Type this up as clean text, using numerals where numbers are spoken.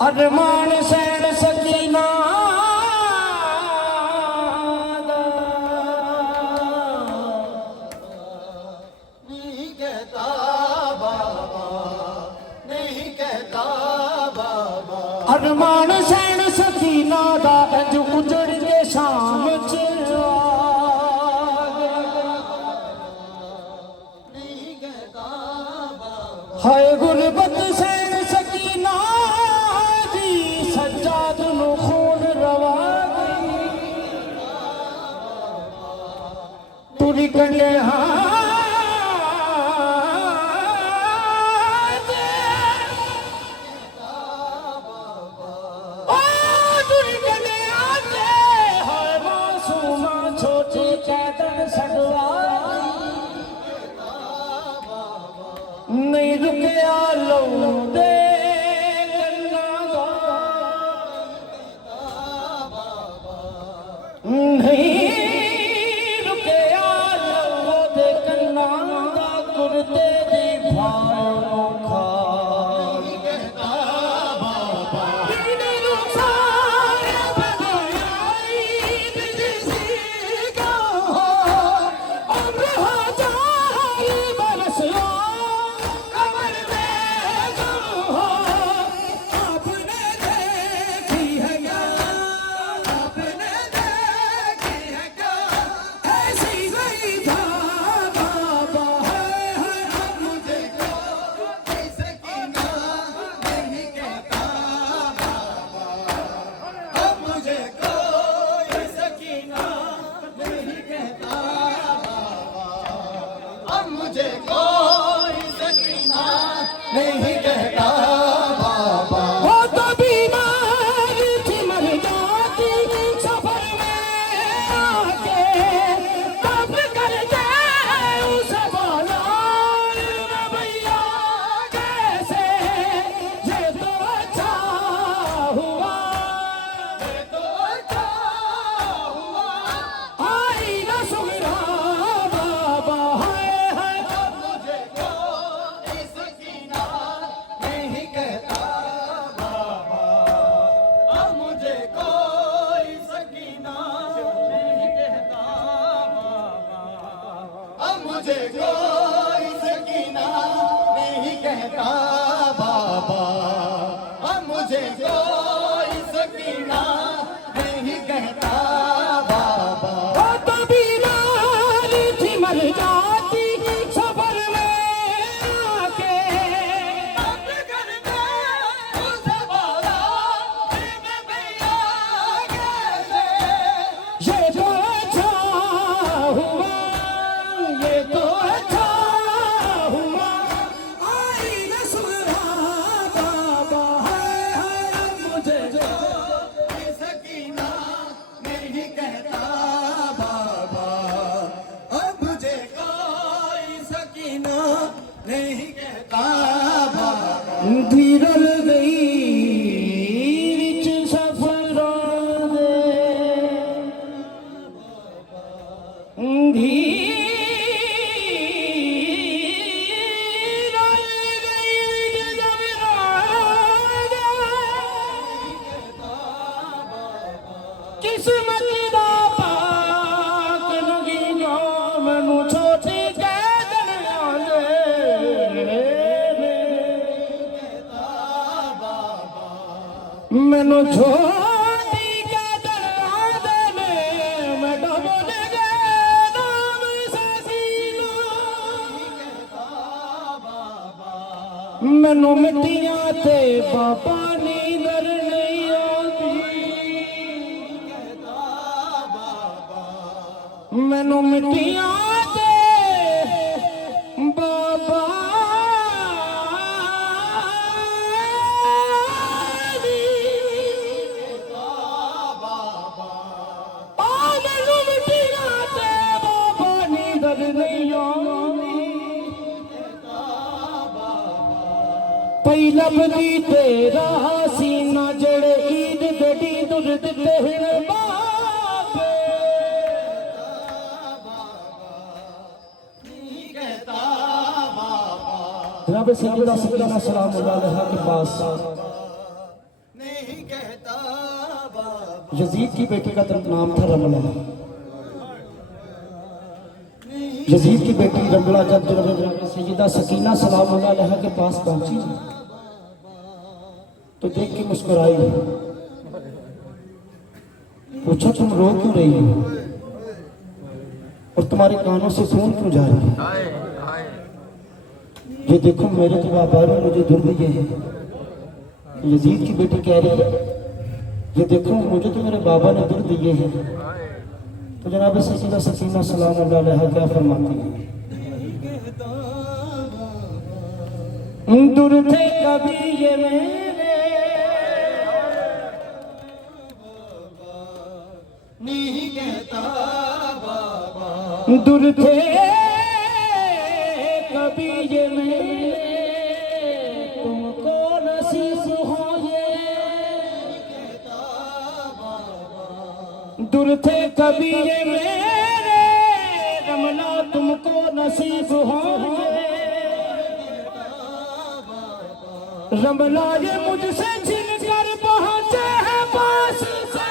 अरमान San Sakina नहीं कहता बाबा, नहीं कहता बाबा। अरमान सैन सकीना दा अज उजड़ के शाम च नहीं कहता बाबा। हाय गुरबत सैन सकीना दी सज्जाद नु खून रवा तुरी कंडे नहीं रुकया लो दे नहीं रुकया लो दे कन्ना दा कुर्ते दी भालो खा मुझे कोई सकीना नहीं कहता बाबा। वो तो बीमार थी मर जाती सफर में आके तब कर दे उस बोला भैया कैसे ये तो अच्छा हुआ, ये तो अच्छा हुआ। आई न सुगरा बाबा मुझे कोई सकीना नहीं कहता बाबा। अब मुझे कोई सकीना नहीं कहता बाबा। अब मुझे कोई सकीना नहीं कहता बाबा। अब मुझे कोई सकीना नहीं कहता बाबा। वो तो बीमार थी मर जाती सफर में आके अब कर दे उस बोला भैया कैसे ये तो अच्छा हुआ, ये तो अच्छा हुआ। आई न सुगरा बाबा मुझे कोई सकीना नहीं कहता बाबा। अब मुझे कोई सकीना नहीं कहता बाबा। धीरल गई विच सफरां दे धीरल गई विच सफरां दे किस्मत दा पाक नगीना मैनू छोटी कह देना मैनू छोटी कह देना मैं डबल गए नाम से सीना मैनू मिट्टियां ते बाबा नींदर नहीं आती मैनू मिट्टियां ते बाबा मैनू मिट्टियां ते बाबा नींदर नहीं आती पई लभदी तेरा सीना जड़े ईद गड़ी दुर्द तेरे बाबे नहीं कहता बाबा। जनाब सैयदा सकीना सलामुल्लाह अलैहा के पास यजीद की बेटी का नाम था रमला। यजीद की बेटी रमला जब जनाब सैयदा सकीना सलामुल्लाह अलैहा के पास पहुंची तो देख के मुस्कुराई, पूछा तुम रो क्यों रही हो और तुम्हारे कानों से खून क्यों जा रही है? ये देखो मेरे तो बाबा ने मुझे दुर दिए हैं। यजीद की बेटी कह रही है ये देखो मुझे तो मेरे बाबा ने दुर दिए हैं। तो जनाब सैयदा सकीना सलामुल्लाह अलैहा क्या फरमाती है? दुर थे कभी ये मेरे नहीं कहता बाबा, दुर थे कभी ये मेरे तुमको नसीब हो ये, दुर थे कभी ये मेरे रमला तुमको नसीब हो ये, रमला ये मुझसे छिन कर पहुंचे हैं पास से,